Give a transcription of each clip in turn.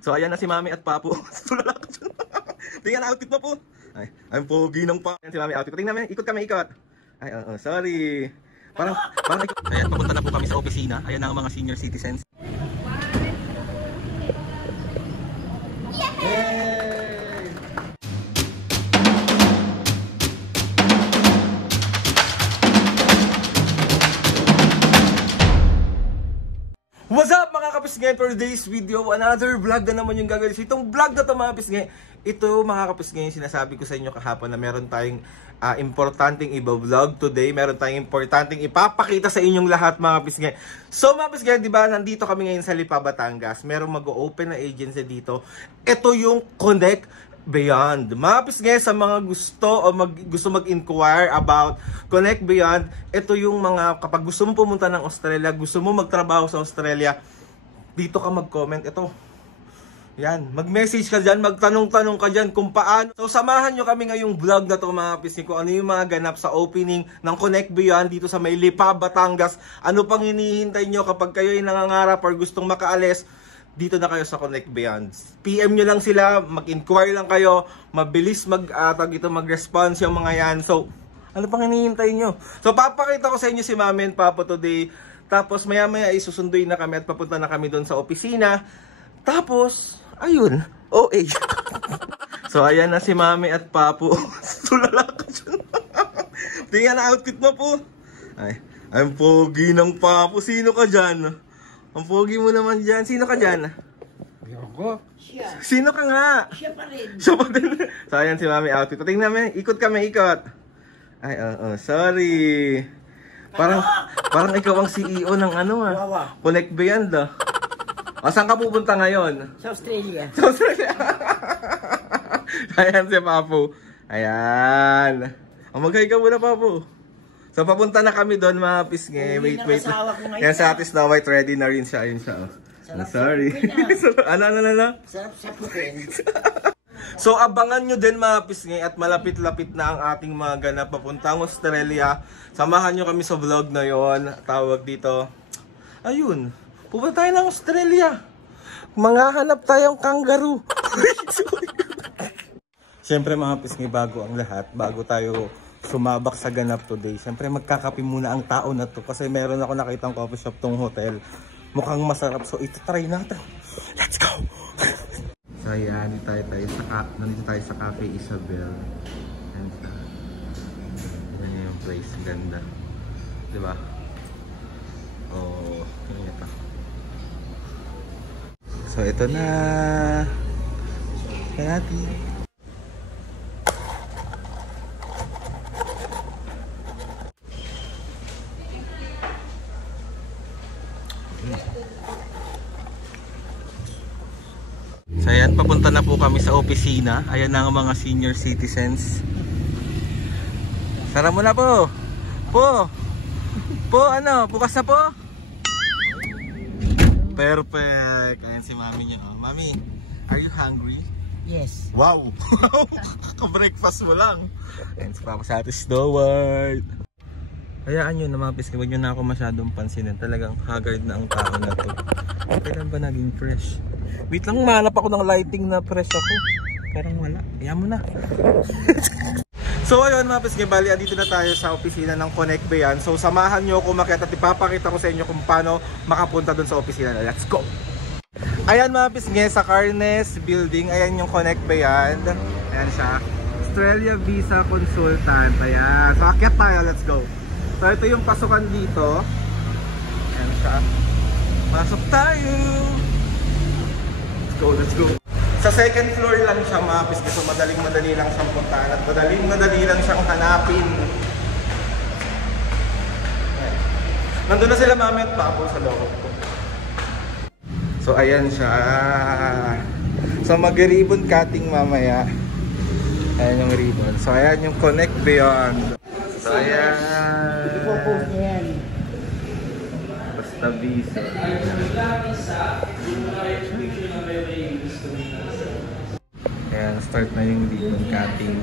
So ayan na si Mami at Papo. Tulala ko dyan. Tingnan outfit mo po. Ay, ang pogi ng pa. Ayan si Mami outfit. Tingnan namin, ikot kami, ikot. Ay, sorry. Parang ayan, papunta na po kami sa opisina. Ayan na ang mga senior citizens. What's up mga kapisngay? For today's video, another vlog na naman yung gagawin. So itong vlog na to mga kapisngay, ito mga kapisngay, sinasabi ko sa inyo kahapon na meron tayong importanteng i-vlog today. Meron tayong importanteng ipapakita sa inyong lahat mga kapisngay. So mga kapisngay, di ba nandito kami ngayon sa Lipa, Batangas. Merong mag-open na agency dito. Ito yung Connect Beyond. Mga kapisngay, sa mga gusto o gusto mag-inquire about Connect Beyond, ito yung mga kapag gusto mo pumunta ng Australia, gusto mo magtrabaho sa Australia, dito ka mag-comment. Ito. Yan, mag-message ka dyan, magtanong-tanong ka dyan kung paano. So samahan nyo kami ngayong vlog na to mga kapisngay, kung ano yung mga ganap sa opening ng Connect Beyond dito sa may Lipa, Batangas. Ano pang hinihintay nyo kapag kayo ay nangangarap or gustong makaalis, dito na kayo sa Connect Beyond. PM nyo lang sila, mag-inquire lang kayo, mabilis mag-response yung mga yan. So, ano pang hinihintay nyo? So, papakita ko sa inyo si Mami and Papa today. Tapos, maya-maya isusunduin na kami at papunta na kami doon sa opisina. Tapos, ayun, OA. So, ayan na si Mami at Papo. Tulala ka dyan. Tingnan na outfit mo po. Ay, ang pogi ng Papo. Sino ka dyan? Ang pogi mo naman dyan. Sino ka dyan? Ako. Siya. Sino ka nga? Siya pa rin. Siya pa din. So, ayan si Mami outfit. Tingnan namin. Ikot kami, ikot. Ay, sorry. Parang ikaw ang CEO ng ano Wawa. Connect Beyond saan ka pupunta ngayon? Sa Australia. Sa Australia. Ayan si Papo. Ayan. Maghay ka muna, Papo. So, papunta na kami doon, mga pisngi. Wait. Yan sa Ate Snow White, ready na rin siya. Ayun siya. Sorry. Ano? Sarap sa pukin. So, abangan nyo din, mga pisngi, at malapit-lapit na ang ating mga ganap papuntang Australia. Samahan nyo kami sa vlog na yon. Tawag dito. Ayun. Pupunta tayo ng Australia. Manghahanap tayong kangaroo. Siyempre mga pisngi, bago ang lahat, bago tayo sumabak sa ganap today, siyempre magkakape muna ang tao na to kasi meron ako nakitang coffee shop tong hotel. Mukhang masarap, so ito try natin. Let's go! So ayan, nandito tayo sa Cafe Isabel. Ayan yung place, ganda. Diba? Oh, ito. So ito na. Kaya natin. So ayan, papunta na po kami sa opisina. Ayan na ang mga senior citizens. Sara mo na po. Bukas na po. Perfect. Ayan si Mami niya. Mami, are you hungry? Yes. Wow! Ka-breakfast mo lang. Ayan si Papa sa Ate Snow White. Hayaan nyo na mga pisngi, huwag nyo na ako masyadong pansinin. Talagang haggard na ang tao na to. Kailan ba naging fresh? Wait lang, mahanap ako ng lighting na fresh ako. Parang wala. Hayaan mo na. So ayun mga pisngi, bali dito na tayo sa opisina ng Connect Beyond. So samahan nyo ako makita at ipapakita ko sa inyo kung paano makapunta dun sa opisina. Let's go! Ayan mga pisngi, sa Carnes Building, ayan yung Connect Beyond. Ayan siya. Australia Visa Consultant. Ayan. So akyat tayo, let's go. So ito yung pasukan dito. Ayan siya. Pasok tayo! Let's go! Sa second floor lang siya mga pisngi. So madaling-madali lang siyang puntahan at madaling-madali lang siyang hanapin. Ayan. Nandun na sila Mami at Papo sa loob ko. So ayan siya. So mag-ribbon cutting mamaya. Ayan yung ribbon. So ayan yung Connect Beyond. So ayan. Basta visa. Ayan, start na yung ribbon cutting.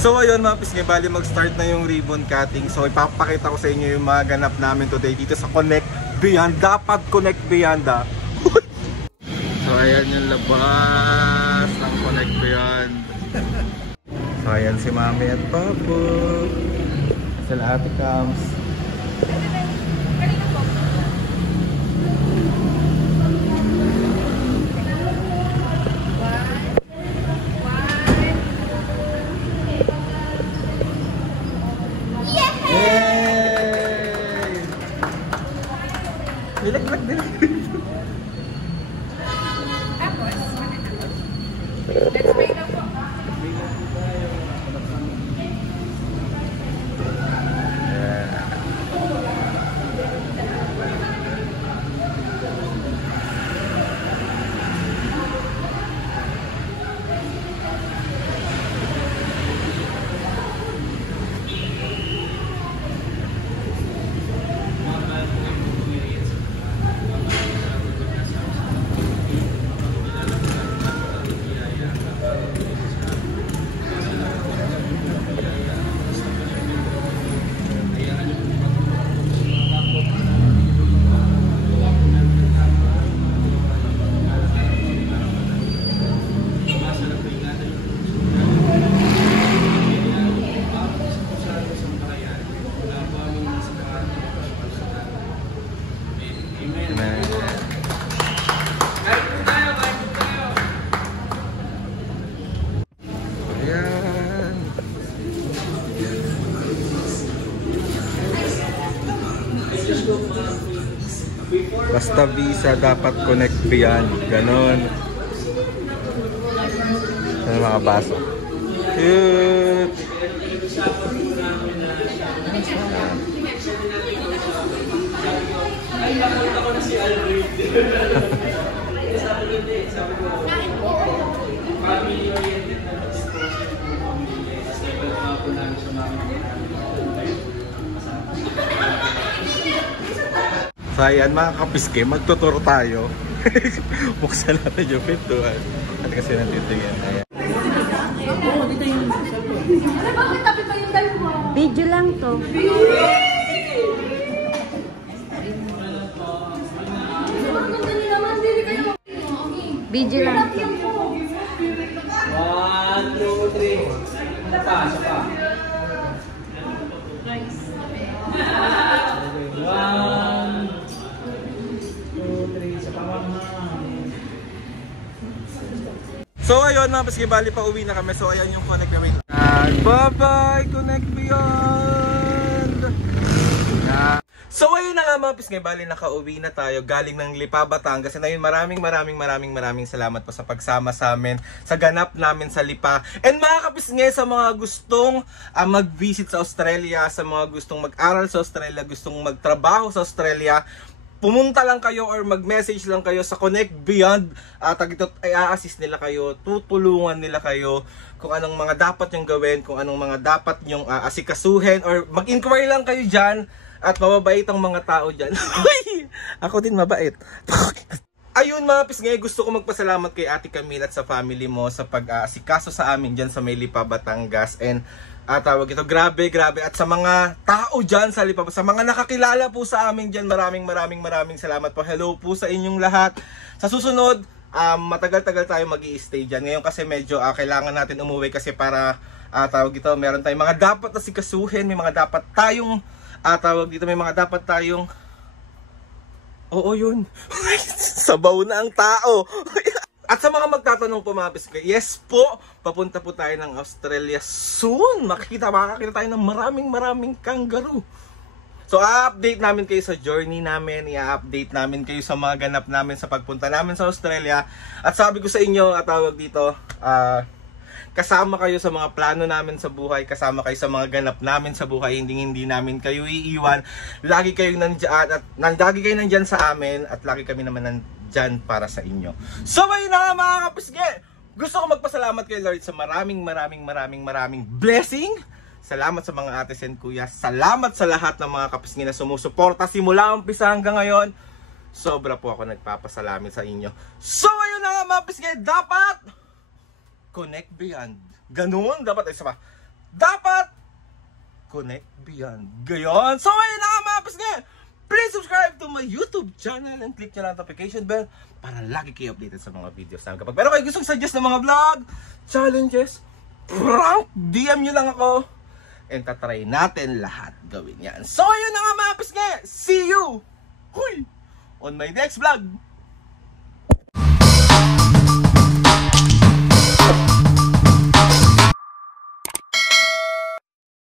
So ayun mga pisngi, bali mag-start na yung ribbon cutting. So ipapakita ko sa inyo yung mga ganap namin today dito sa Connect Beyond. Dapat Connect Beyond ayan yung labas ng Connect Beyond. So ayan si Mami at Papo. Sila Ate Cams. Nilaglag din. Tapos, let's play na po. Basta visa dapat Connect Beyond. Ganon. Ano mga baso? Cute! Ay, napunta ko na si Alfred. Family-oriented na discussion ng pamilya. Kasi iba po namin sa mga So ayan mga kapiske, magtuturo tayo. Buksan natin yung pintuan. At kasi natitingin. Ayan. Video lang to. Video lang to. 1, 2, 3. Pasok pa. 1, 2, 3. Sa pamamahan. So ayun mga paski, bali pa uwi na kami. So ayan yung Connect Beyond. Bye-bye Connect Beyond! So ayun na nga mga paski, bali nakauwi na tayo galing ng Lipa, Batangas. And ayun, maraming salamat po sa pagsama sa amin sa ganap namin sa Lipa. And mga kapisngi, sa mga gustong mag-visit sa Australia, sa mga gustong mag-aral sa Australia, gustong magtrabaho sa Australia, pumunta lang kayo or mag-message lang kayo sa Connect Beyond at i-assist nila kayo, tutulungan nila kayo kung anong mga dapat nyong gawin, kung anong mga dapat nyong asikasuhin, or mag-inquire lang kayo dyan at mababait ang mga tao dyan. Ako din mabait. Ayun mga pisngay, gusto ko magpasalamat kay Ate Camille at sa family mo sa pag-asikaso sa amin dyan sa may Lipa, Batangas. And tawag ito, grabe. At sa mga tao dyan sa Lipa, sa mga nakakilala po sa amin dyan, maraming salamat po. Hello po sa inyong lahat. Sa susunod, matagal-tagal tayo mag-i-stay dyan. Ngayon kasi medyo kailangan natin umuwi kasi para, tawag ito, meron tayong mga dapat na sikasuhin, may mga dapat tayong, tawag dito, may mga dapat tayong, oo yun, sabaw na ang tao. At sa mga magtatanong po mga pisngay, yes po, papunta po tayo ng Australia soon. Makakita tayo ng maraming kangaroo. So i-update namin kayo sa journey namin, i-update namin kayo sa mga ganap namin sa pagpunta namin sa Australia. At sabi ko sa inyo, tawag dito, kasama kayo sa mga plano namin sa buhay, kasama kayo sa mga ganap namin sa buhay, hindi namin kayo iiwan. Lagi kayong nandiyan at lagi kayo nandiyan sa amin at lagi kami naman nandyan para sa inyo. So ayun na mga kapisngi, gusto ko magpasalamat kay Lord sa maraming blessing. Salamat sa mga ates and kuya. Salamat sa lahat ng mga kapisngi na sumusuporta simula umpisa hanggang ngayon. Sobra po ako nagpapasalamat sa inyo. So ayun na mga kapisngi, dapat Connect Beyond. Ganun, dapat isa pa. Dapat Connect Beyond. Gayon. So ayun na mga pisngi. please subscribe to my YouTube channel and click nyo lang notification bell para lagi kayo updated sa mga videos namin. Kapag meron kayo gustong suggest ng mga vlog, challenges, prank, DM nyo lang ako and tatry natin lahat gawin yan. So yun na nga mga pisngi, see you on my next vlog.